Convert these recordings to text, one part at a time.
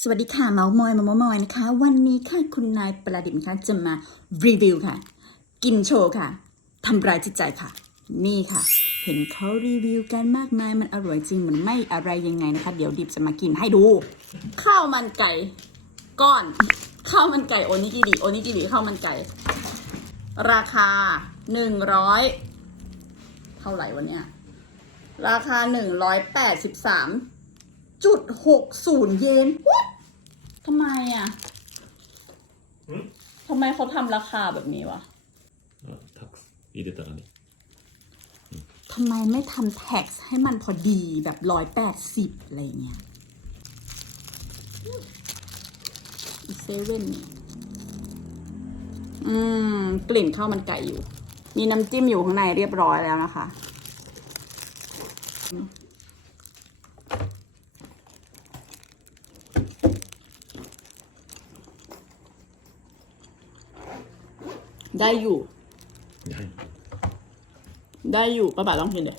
สวัสดีค่ะเมาส์มอยเมาส์มอยนะคะ วันนี้ค่ะคุณนายประดิษฐ์ค่ะจะมารีวิวค่ะ กินโชว์ค่ะทำร้ายจิตใจค่ะ นี่ค่ะ เห็นเขารีวิวกันมากมายมันอร่อยจริงเหมือนไม่อะไรยังไงนะคะ เดี๋ยวดิบจะมากินให้ดู ข้าวมันไก่ก้อนข้าวมันไก่โอนิกิริโอนิกิริข้าวมันไก่ ราคาหนึ่งร้อยเท่าไหร่วะเนี่ยราคาหนึ่งร้อยแปดสิบสาม จุดหกศูนย์เยนทำไมอะทำไมเขาทำราคาแบบนี้วะทักซ์อี,탁스 이랬다가 네. ทำไมไม่ทำแท็กซ์ให้มันพอดีแบบร้อยแปดสิบอะไรเงี้ยอีเซเว่นเนี่ยอืม กลิ่นข้าวมันไก่อยู่ มีน้ำจิ้มอยู่ข้างในเรียบร้อยแล้วนะคะ ได้อยู่ はい ได้อยู่ป้าบ่าลองกินเลย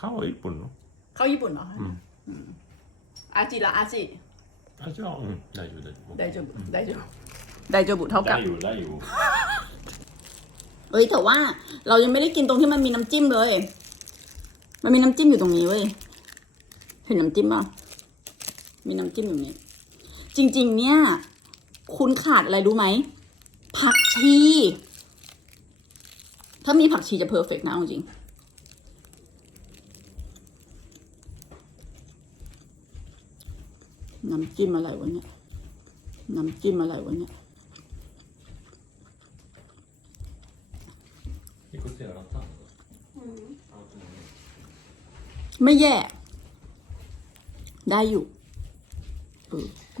皮は一本の เข้าญี่ปุ่นเหรอ うん อาจิละอาจิ 味はうん大丈夫大丈夫 ไดโจบุไดโจไดโจบุเท่ากับ 大丈夫大丈夫 เอ้ยแต่ว่าเรายังไม่ได้กินตรงที่มันมีน้ำจิ้มเลย มันมีน้ำจิ้มอยู่ตรงนี้เว้ย เห็นน้ำจิ้มป่ะ มีน้ำจิ้มอยู่นี้ จริง ๆ เนี่ย คุณขาดอะไรรู้ไหม ผักชี ถ้ามีผักชีจะเพอร์เฟกนะจริง น้ำจิ้มอะไรวะเนี่ย น้ำจิ้มอะไรวะเนี่ย.ไม่แย่ ได้อยู่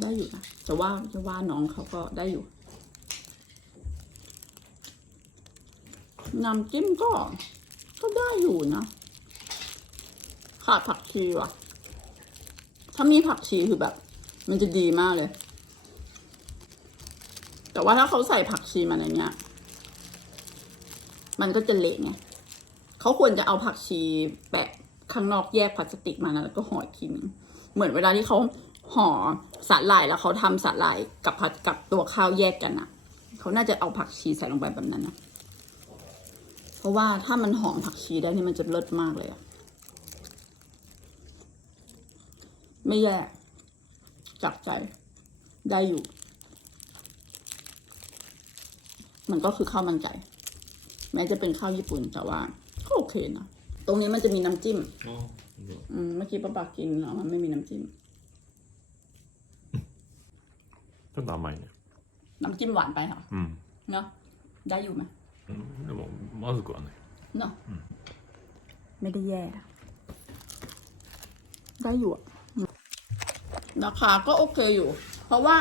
ได้อยู่นะแต่ว่าจะว่าน้องเขาก็ได้อยู่ น้ำจิ้มก็ ก็ได้อยู่นะ ขาดผักชีว่ะ ถ้ามีผักชีคือแบบ มันจะดีมากเลย แต่ว่าถ้าเขาใส่ผักชีมาในเนี้ย มันก็จะเละไงเขาควรจะเอาผักชีแปะข้างนอกแยกพลาสติกมานะแล้วก็ห่ออีกทีนึงเหมือนเวลาที่เขา ห่อสาหร่ายแล้วเขาทำสาหร่ายกับผัดกับตัวข้าวแยกกันอะ เขาน่าจะเอาผักชีใส่ลงไปแบบนั้นนะเพราะว่าถ้ามันหอมผักชีได้นี่มันจะเลิศมากเลยอะไม่แย่จับใจได้อยู่ มันก็คือข้าวมันไก่แม้จะเป็นข้าวญี่ปุ่นแต่ว่าก็โอเคนะตรงนี้มันจะมีน้ำจิ้มあอืมเมื่อกี้ป้าปากินแล้วมันไม่มีน้ำจิ้ม ちょっと甘いね น้ำจิ้มหวานไปค่ะ うん、 เนาะได้อยู่ไหม うん、でもまずくはない เนาะไม่ได้แย่อะได้อยู่อะราคาก็โอเคอยู่ เพราะว่า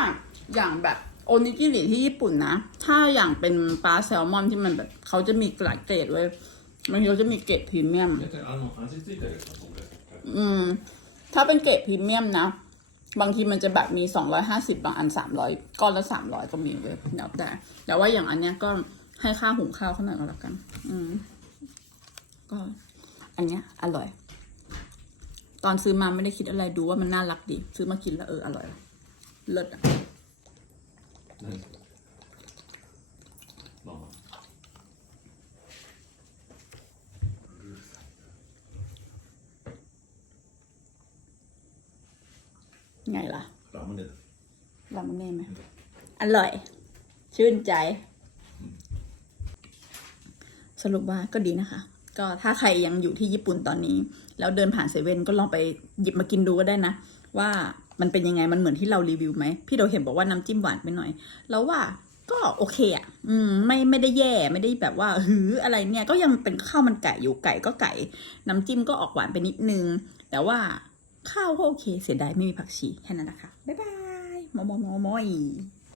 อย่างแบบโอนิกิริที่ญี่ปุ่นนะ ถ้าอย่างเป็นปลาแซลมอนที่มันแบบเขาจะมีหลายเกรดไว้ยมันเขาจะมีเกรดพรีเมียม あの味付いてるやつこれ อืม ถ้าเป็นเกรดพรีเมียมนะ บางทีมันจะแบบมีสองร้อยห้าสิบบางอันสามร้อยก้อนละสามร้อยก็มีเว้ยแล้วแต่ แต่ว่าอย่างอันเนี้ยก็ให้ค่าหุงข้าวเขาหน่อยก็แล้วกัน อืม ก็อันเนี้ยอร่อย ตอนซื้อมาไม่ได้คิดอะไรดูว่ามันน่ารักดี ซื้อมากินแล้วเอออร่อย เลิศอะ ไงล่ะลองมันเด็ดลองมันแน่ไหมอร่อย ชื่นใจ สรุปว่าก็ดีนะคะ ก็ถ้าใครยังอยู่ที่ญี่ปุ่นตอนนี้ แล้วเดินผ่านเซเว่นก็ลองไปหยิบมากินดูก็ได้นะ ว่ามันเป็นยังไงมันเหมือนที่เรารีวิวไหม พี่โดเห็นบอกว่าน้ำจิ้มหวานไปหน่อย แล้วว่าก็โอเคอะ อืม ไม่ ไม่ได้แย่ ไม่ได้แบบว่า หือ อะไรเนี่ย ก็ยังเป็นข้าวมันไก่อยู่ ไก่ก็ไก่ น้ำจิ้มก็ออกหวานไปนิดนึง แต่ว่า ข้าวก็โอเค เสียดายไม่มีผักชีแค่นั้นนะคะ บ๊ายบายมอมอมอมอย